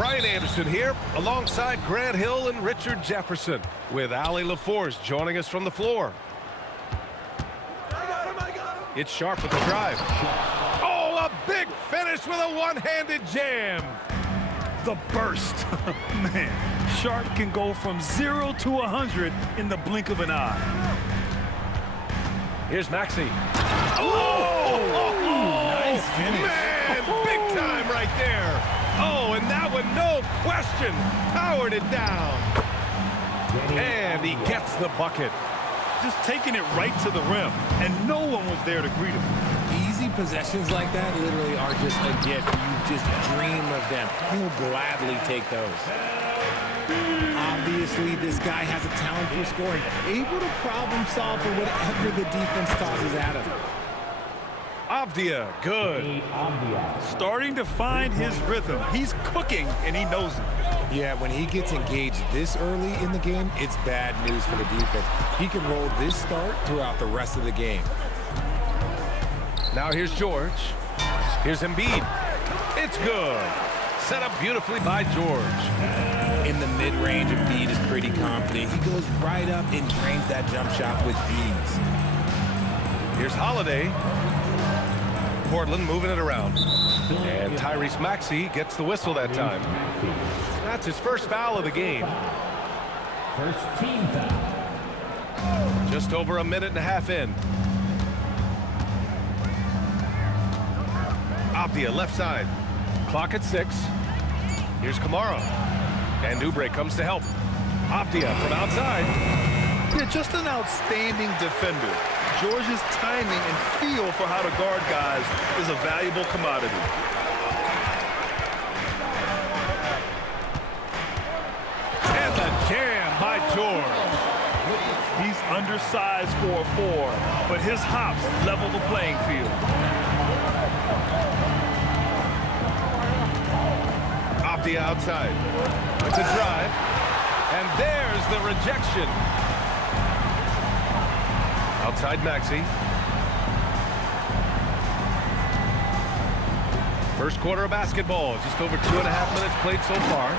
Brian Anderson here, alongside Grant Hill and Richard Jefferson, with Ali LaForce joining us from the floor. It's Sharp with the drive. Oh, a big finish with a one-handed jam. The burst. Man, Sharp can go from 0 to 100 in the blink of an eye. Here's Maxey. Oh, nice finish. Man, big time right there. Oh, and that one, no question, powered it down. And he gets the bucket. Just taking it right to the rim, and no one was there to greet him. Easy possessions like that literally are just a gift. You just dream of them. He'll gladly take those. Obviously, this guy has a talent for scoring, able to problem solve for whatever the defense tosses at him. Avdia, good. Starting to find his rhythm. He's cooking, and he knows it. Yeah, when he gets engaged this early in the game, it's bad news for the defense. He can roll this start throughout the rest of the game. Now here's George. Here's Embiid. It's good. Set up beautifully by George. In the mid-range, Embiid is pretty confident. He goes right up and drains that jump shot with ease. Here's Holiday. Portland moving it around. And Tyrese Maxey gets the whistle that time. That's his first foul of the game. First team foul. Just over a minute and a half in. Avdia left side. Clock at 6. Here's Kamara. And Oubre comes to help. Avdia from outside. Yeah, just an outstanding defender. George's timing and feel for how to guard guys is a valuable commodity. And the jam by George. He's undersized for a 4, but his hops level the playing field. Avdia outside. With the drive. And there's the rejection. Outside Maxey. First quarter of basketball. Just over 2.5 minutes played so far.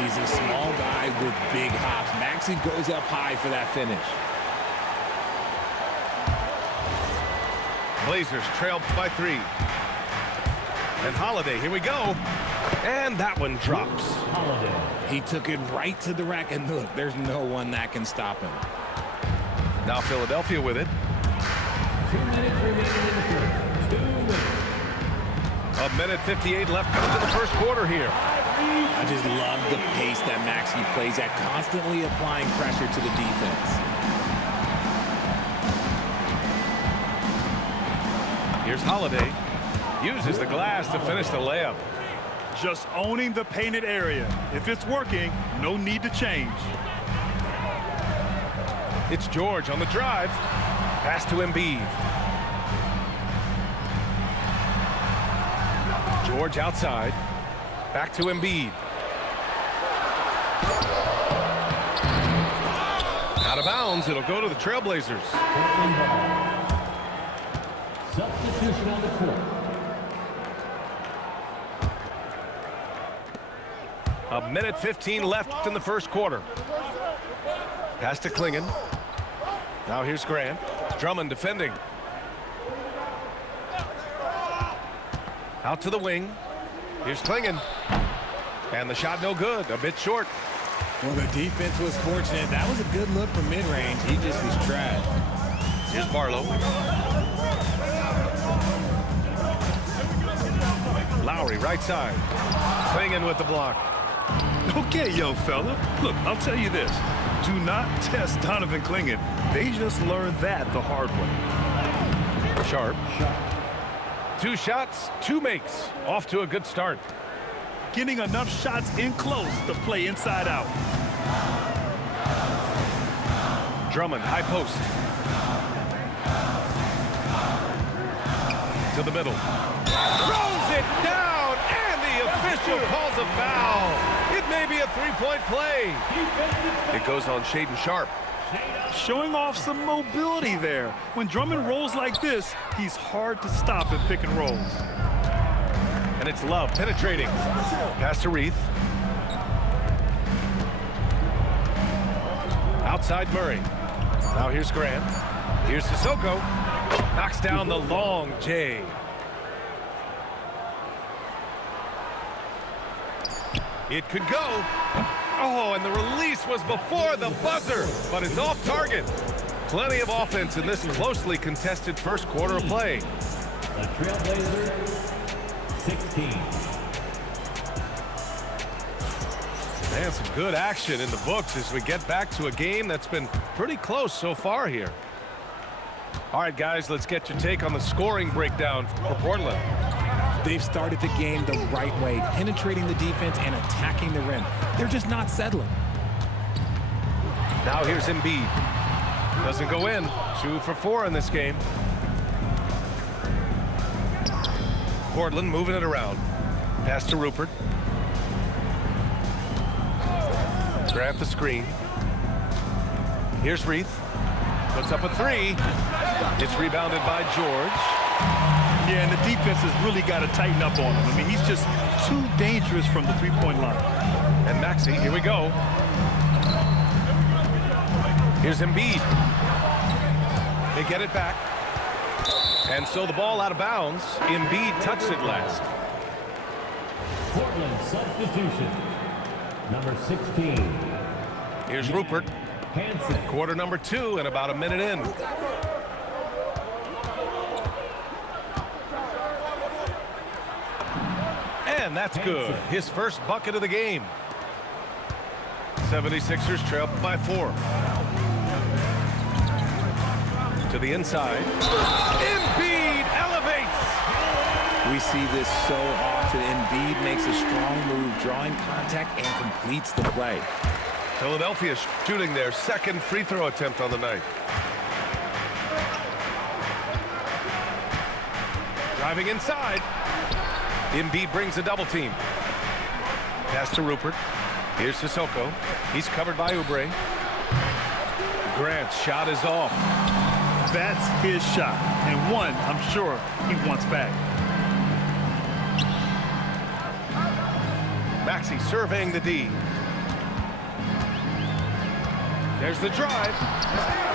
He's a small guy with big hops. Maxey goes up high for that finish. Blazers trail by 3. And Holiday, here we go. And that one drops. Holiday. He took it right to the rack, and look, there's no one that can stop him. Now Philadelphia with it. 2 minutes remaining in the first. 2 minutes. A minute 58 left into the first quarter here. I just love the pace that Maxey plays at, constantly applying pressure to the defense. Here's Holiday. Uses the glass to finish the layup. Just owning the painted area. If it's working, no need to change. It's George on the drive. Pass to Embiid. George outside. Back to Embiid. Out of bounds. It'll go to the Trailblazers. Substitution on the court. A minute 15 left in the first quarter. Pass to Klingon. Now here's Grant. Drummond defending. Out to the wing. Here's Klingon. And the shot no good. A bit short. Well, the defense was fortunate. That was a good look from mid-range. He just was trash. Here's Barlow. Lowry right side. Klingon with the block. Okay, young fella. Look, I'll tell you this. Do not test Donovan Klingon. They just learned that the hard way. Sharp. 2 shots, 2 makes. Off to a good start. Getting enough shots in close to play inside out. Drummond, high post. To the middle. Throws it down, and the official calls a foul. It may be a 3-point play. It goes on Shaedon Sharp. Showing off some mobility there. When Drummond rolls like this, he's hard to stop in pick and rolls. And it's Love penetrating. Pass to Reith. Outside Murray. Now here's Grant. Here's Sissoko. Knocks down the long J. It could go. Oh, and the release was before the buzzer, but it's off target. Plenty of offense in this closely contested first quarter of play. The Trailblazers, 16. And some good action in the books as we get back to a game that's been pretty close so far here. All right, guys, let's get your take on the scoring breakdown for Portland. They've started the game the right way, penetrating the defense and attacking the rim. They're just not settling. Now here's Embiid. Doesn't go in. 2 for 4 in this game. Portland moving it around. Pass to Rupert. Grant the screen. Here's Reith. Puts up a 3. It's rebounded by George. Yeah, and the defense has really got to tighten up on him. I mean, he's just too dangerous from the three-point line. And Maxey, here we go. Here's Embiid. They get it back. And so the ball out of bounds. Embiid touched it last. Portland substitution. Number 16. Here's Rupert. Hansen. Quarter number 2 and about a minute in. And that's good. His first bucket of the game. 76ers trail by 4. To the inside. Embiid elevates. We see this so often. Embiid makes a strong move, drawing contact, and completes the play. Philadelphia shooting their second free throw attempt on the night. Driving inside. Embiid brings a double team. Pass to Rupert. Here's Sissoko. He's covered by Oubre. Grant's shot is off. That's his shot, and one I'm sure he wants back. Maxey surveying the D. There's the drive.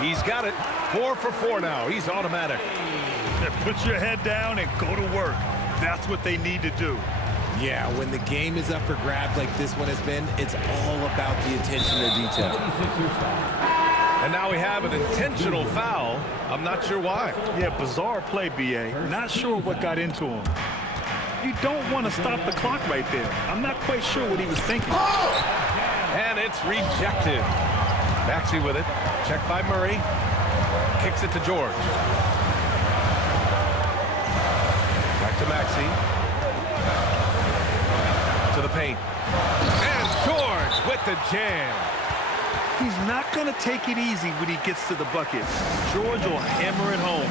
He's got it. 4 for 4 now. He's automatic. Put your head down and go to work. That's what they need to do. Yeah, when the game is up for grabs like this one has been, it's all about the attention to detail. And now we have an intentional foul. I'm not sure why. Yeah, bizarre play, B.A. Not sure what got into him. You don't want to stop the clock right there. I'm not quite sure what he was thinking. And it's rejected. Maxey with it. Checked by Murray. Kicks it to George. Back to Maxey. To the paint. And George with the jam. He's not going to take it easy when he gets to the bucket. George will hammer it home.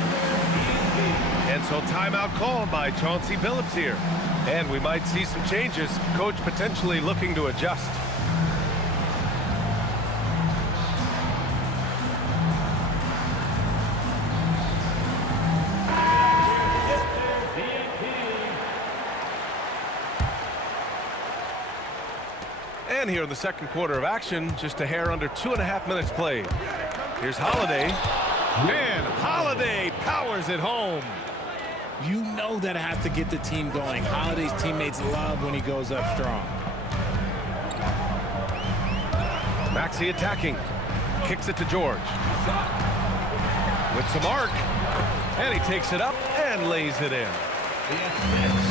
And so timeout called by Chauncey Billups here. And we might see some changes. Coach potentially looking to adjust. And here in the second quarter of action, just a hair under 2.5 minutes played. Here's Holiday. And Holiday powers it home. You know that has to get the team going. Holiday's teammates love when he goes up strong. Maxey attacking. Kicks it to George. With some arc. And he takes it up and lays it in.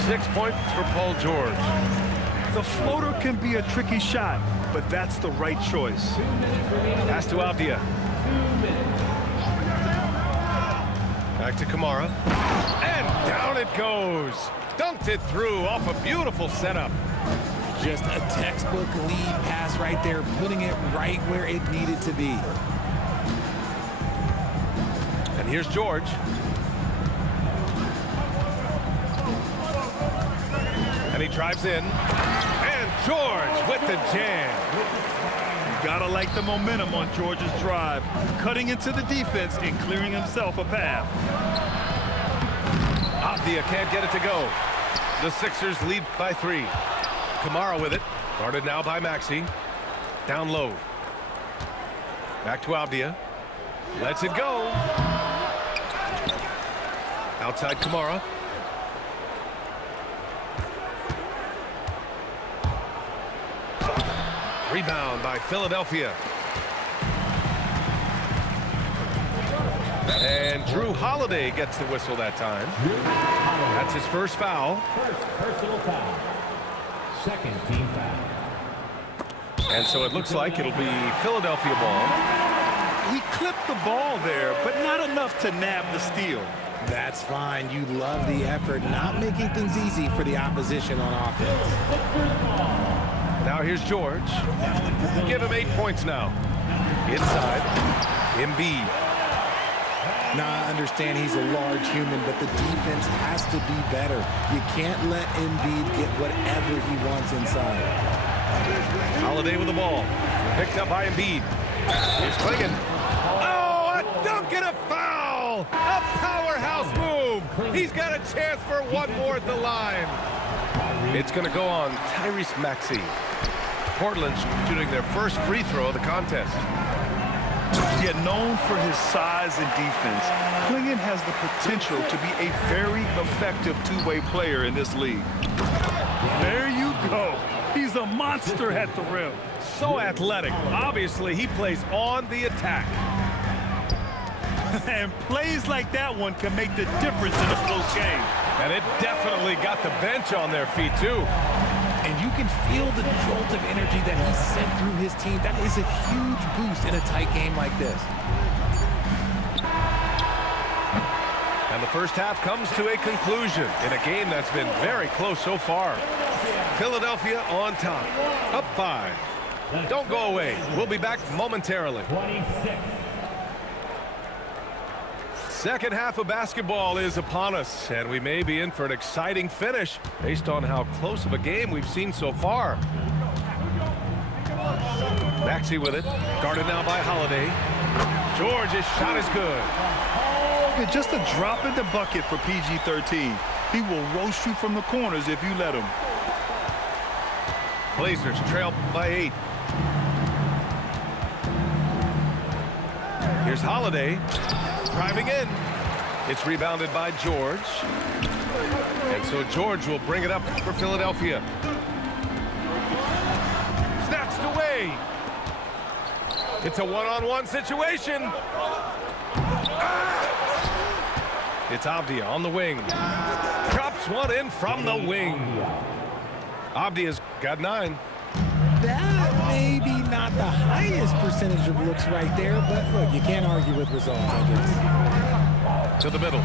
6 points for Paul George. The floater can be a tricky shot, but that's the right choice. Pass to Avdia. Back to Kamara. And down it goes. Dunked it through off a beautiful setup. Just a textbook lead pass right there, putting it right where it needed to be. And here's George. And he drives in. And George with the jam. You gotta like the momentum on George's drive, cutting into the defense and clearing himself a path. Avdia can't get it to go. The Sixers lead by 3. Kamara with it. Guarded now by Maxey. Down low. Back to Avdia. Lets it go. Outside Kamara. Rebound by Philadelphia. And Drew Holiday gets the whistle that time. That's his first foul. First personal foul. Second team foul. And so it looks like it'll be Philadelphia ball. He clipped the ball there, but not enough to nab the steal. That's fine. You love the effort, not making things easy for the opposition on offense. Now here's George. Give him 8 points now. Inside. Embiid. Now, I understand he's a large human, but the defense has to be better. You can't let Embiid get whatever he wants inside. Holiday with the ball. Picked up by Embiid. Here's Clingan. Oh, a dunk and a foul! A powerhouse move! He's got a chance for one more at the line. It's going to go on Tyrese Maxey. Portland shooting their first free throw of the contest. Yet known for his size and defense, Clingan has the potential to be a very effective two-way player in this league. There you go. He's a monster at the rim. So athletic. Obviously, he plays on the attack. And plays like that one can make the difference in a close game. And it definitely got the bench on their feet, too. And you can feel the jolt of energy that he sent through his team. That is a huge boost in a tight game like this. And the first half comes to a conclusion in a game that's been very close so far. Philadelphia on top, up 5. Don't go away. We'll be back momentarily. 26. Second half of basketball is upon us, and we may be in for an exciting finish based on how close of a game we've seen so far. Maxey with it, guarded now by Holiday. George's shot is good. Just a drop in the bucket for PG-13. He will roast you from the corners if you let him. Blazers trail by 8. Here's Holiday. Driving in. It's rebounded by George. And so George will bring it up for Philadelphia. Snatched away. It's a one-on-one situation. It's Avdia on the wing. Drops one in from the wing. Avdia's got 9. That may be not the highest percentage of looks right there, but look, you can't argue with results, I guess. To the middle.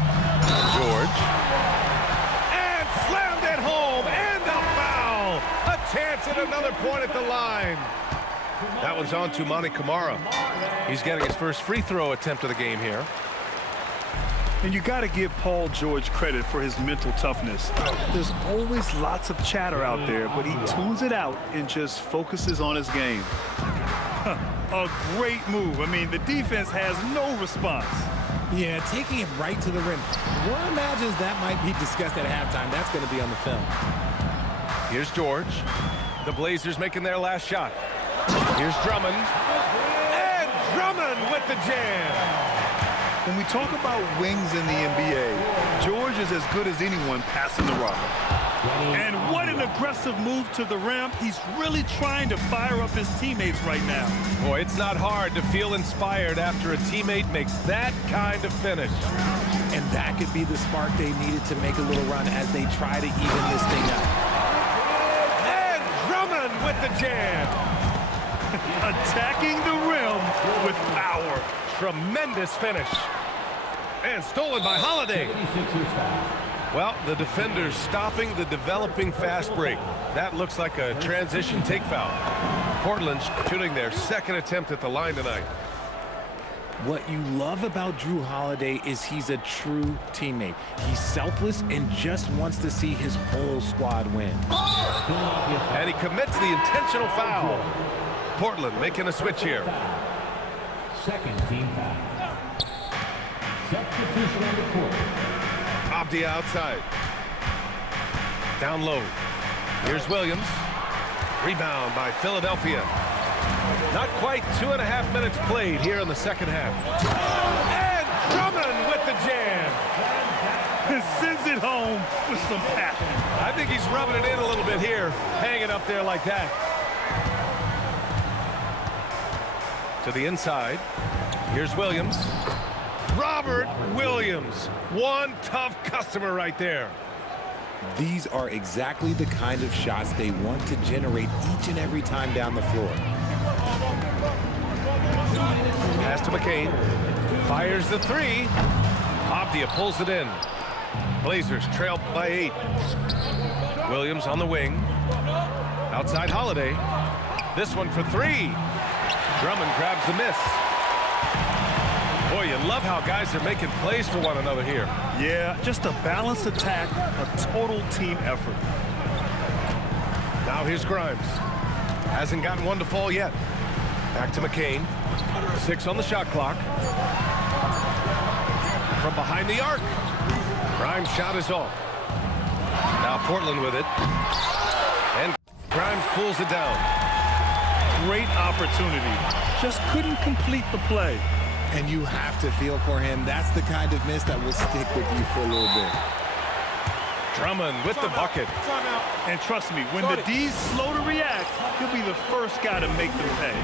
George. And slammed it home. And a foul. A chance at another point at the line. That one's on to Monty Kamara. He's getting his first free throw attempt of the game here. And you got to give Paul George credit for his mental toughness. There's always lots of chatter out there, but he tunes it out and just focuses on his game. A great move. I mean, the defense has no response. Yeah, taking it right to the rim. One imagines that might be discussed at halftime. That's going to be on the film. Here's George. The Blazers making their last shot. Here's Drummond. And Drummond with the jam. When we talk about wings in the NBA, George is as good as anyone passing the rock. And what an aggressive move to the rim. He's really trying to fire up his teammates right now. Boy, it's not hard to feel inspired after a teammate makes that kind of finish. And that could be the spark they needed to make a little run as they try to even this thing up. And Drummond with the jam. Attacking the rim with power. Tremendous finish. And stolen by Holiday. Well, the defenders stopping the developing fast break. That looks like a transition take foul. Portland shooting their second attempt at the line tonight. What you love about Drew Holiday is he's a true teammate. He's selfless and just wants to see his whole squad win. And he commits the intentional foul. Portland making a switch here. Second team foul. Substitution on the court. Avdia outside. Down low. Here's Williams. Rebound by Philadelphia. Not quite 2.5 minutes played here in the second half. And Drummond with the jam. Sends it home with some passion. I think he's rubbing it in a little bit here, hanging up there like that. To the inside. Here's Williams. Robert Williams. One tough customer right there. These are exactly the kind of shots they want to generate each and every time down the floor. Pass to McCain. Fires the three. Avdia pulls it in. Blazers trail by 8. Williams on the wing. Outside Holiday. This one for 3. Drummond grabs the miss. Boy, you love how guys are making plays for one another here. Yeah, just a balanced attack, a total team effort. Now here's Grimes. Hasn't gotten one to fall yet. Back to McCain. 6 on the shot clock. From behind the arc. Grimes' shot is off. Now Portland with it. And Grimes pulls it down. Great opportunity. Just couldn't complete the play. And you have to feel for him. That's the kind of miss that will stick with you for a little bit. Drummond with the bucket. And trust me, when the D's slow to react, he'll be the first guy to make them pay.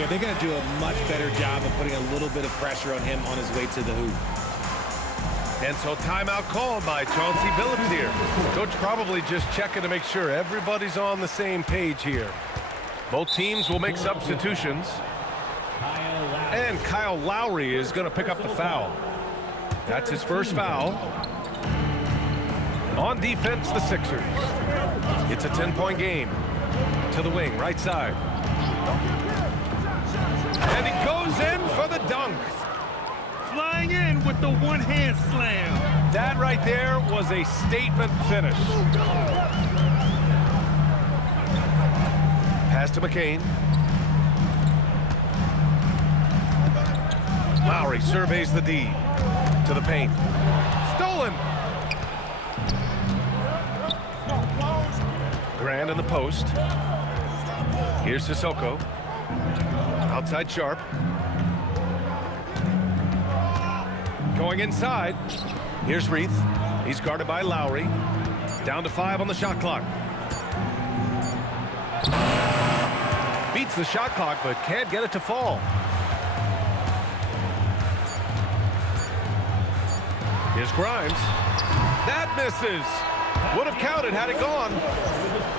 Yeah, they're going to do a much better job of putting a little bit of pressure on him on his way to the hoop. And so timeout called by Chauncey Billups here. Coach probably just checking to make sure everybody's on the same page here. Both teams will make substitutions. And Kyle Lowry is going to pick up the foul. That's his first foul. On defense, the Sixers. It's a 10-point game. To the wing, right side. And he goes in for the dunk. Flying in with the one-hand slam. That right there was a statement finish. Pass to McCain. Lowry surveys the D. To the paint. Stolen. Grant in the post. Here's Sissoko. Outside Sharp. Going inside. Here's Reith. He's guarded by Lowry. Down to 5 on the shot clock. Beats the shot clock, but can't get it to fall. Here's Grimes. That misses. Would have counted had it gone.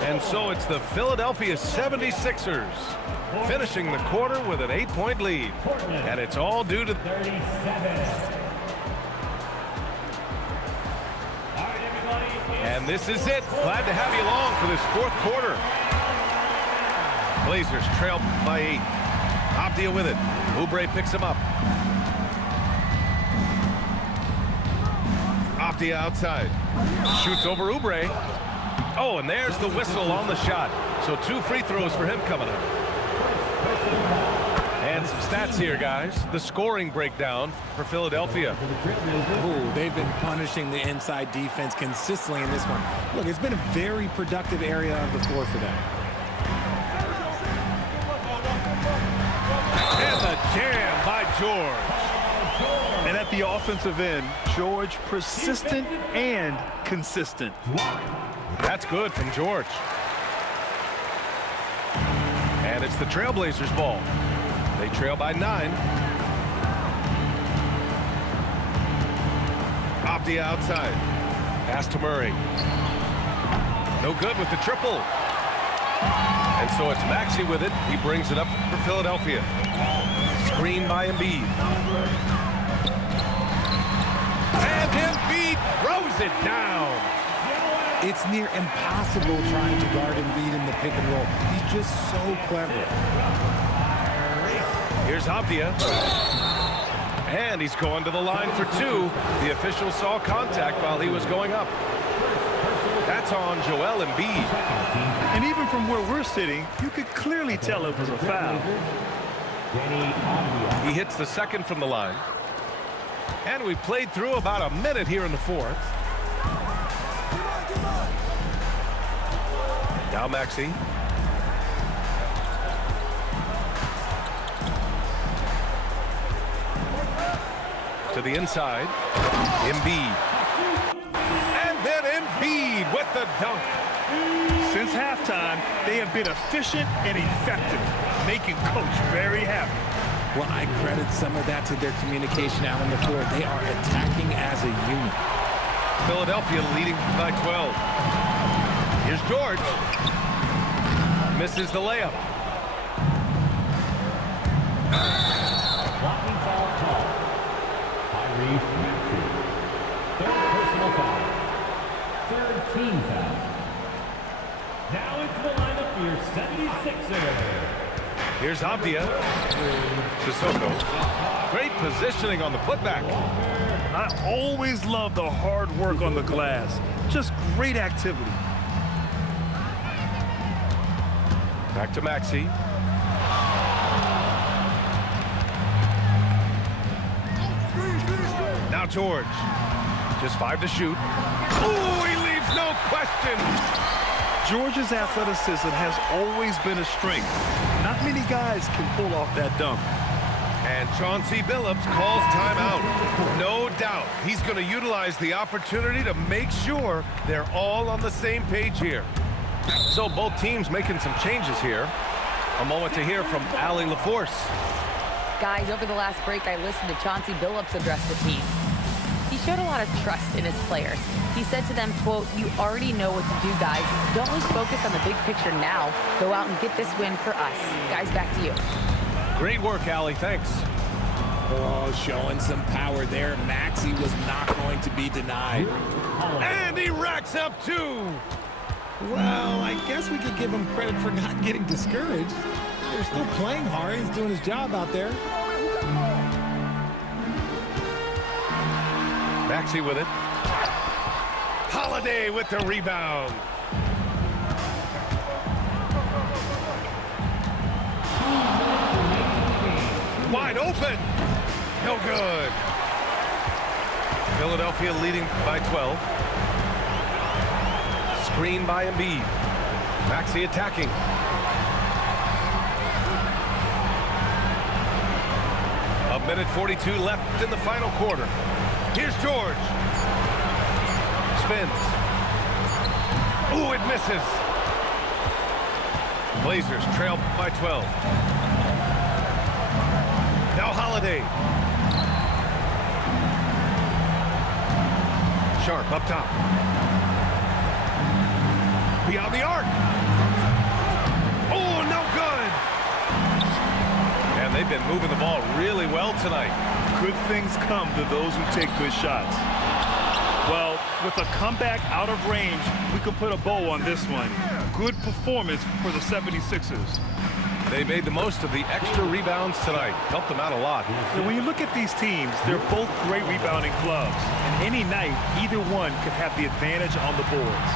And so it's the Philadelphia 76ers finishing the quarter with an 8-point lead. And it's all due to 37. And this is it. Glad to have you along for this 4th quarter. Blazers trail by 8. Avdia with it. Oubre picks him up. Avdia outside. Shoots over Oubre. Oh, and there's the whistle on the shot. So 2 free throws for him coming up. And some stats here, guys. The scoring breakdown for Philadelphia. Ooh, they've been punishing the inside defense consistently in this one. Look, it's been a very productive area of the floor for them. And the jam by George. And at the offensive end, George persistent and consistent. That's good from George. And it's the Trailblazers ball. They trail by 9. Avdia outside. Pass to Murray. No good with the triple. And so it's Maxey with it. He brings it up for Philadelphia. Screen by Embiid. And Embiid throws it down. It's near impossible trying to guard Embiid in the pick and roll. He's just so clever. Here's Avdia. And he's going to the line for 2. The official saw contact while he was going up. That's on Joel Embiid. And even from where we're sitting, you could clearly tell it was a foul. He hits the second from the line. And we played through about a minute here in the 4th. Now Maxey. To the inside. Embiid. And then Embiid with the dunk. Since halftime, they have been efficient and effective, making Coach very happy. Well, I credit some of that to their communication out on the floor. They are attacking as a unit. Philadelphia leading by 12. Here's George. Misses the layup. Blocking foul call. Tyrese Maxey. Third personal foul. Third team foul. Now into the lineup for your 76ers. Here's Avdia. Sissoko. Great positioning on the putback. I always love the hard work on the glass. Just great activity. Back to Maxey. Now George. Just 5 to shoot. Ooh, he leaves no question. George's athleticism has always been a strength. Not many guys can pull off that dunk. And Chauncey Billups calls timeout. No doubt he's going to utilize the opportunity to make sure they're all on the same page here. So both teams making some changes here. A moment to hear from Allie LaForce. Guys, over the last break, I listened to Chauncey Billups address the team. He showed a lot of trust in his players. He said to them, quote, "You already know what to do, guys. Don't lose focus on the big picture now. Go out and get this win for us." Guys, back to you. Great work, Allie. Thanks. Oh, showing some power there. Maxey was not going to be denied. And he racks up 2. Well, I guess we could give him credit for not getting discouraged. They're still playing hard. He's doing his job out there. Maxey with it. Holiday with the rebound. Wide open. No good. Philadelphia leading by 12. Screen by Embiid. Maxey attacking. A minute 42 left in the final quarter. Here's George. Spins. Ooh, it misses. Blazers trail by 12. Now Holiday. Sharp up top. Beyond the arc. Oh, no good. And they've been moving the ball really well tonight. Good things come to those who take good shots. Well, with a comeback out of range, we can put a bow on this one. Good performance for the 76ers. They made the most of the extra rebounds tonight. Helped them out a lot. And when you look at these teams, they're both great rebounding clubs. And any night, either one could have the advantage on the boards.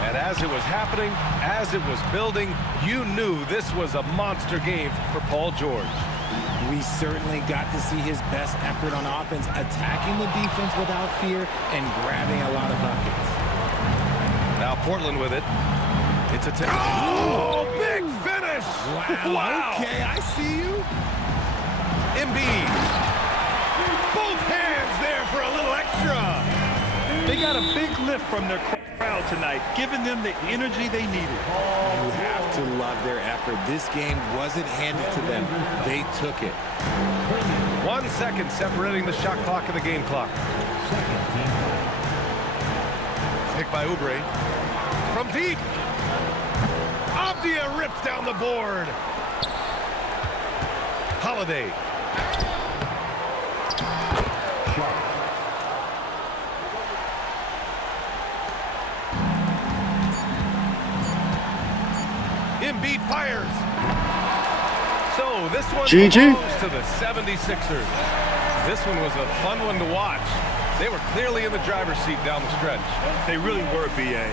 And as it was happening, as it was building, you knew this was a monster game for Paul George. We certainly got to see his best effort on offense, attacking the defense without fear and grabbing a lot of buckets. Now Portland with it. It's a oh, big finish! Wow. Okay, I see you. Embiid. Both hands there for a little extra. They got a big lift from their crowd tonight, giving them the energy they needed. You have to love their effort. This game wasn't handed to them. They took it. 1 second separating the shot clock and the game clock. Picked by Oubre. From deep. Avdia rips down the board. Holiday. Embiid fires. So this one belongs to the 76ers. This one was a fun one to watch. They were clearly in the driver's seat down the stretch. They really were, B.A.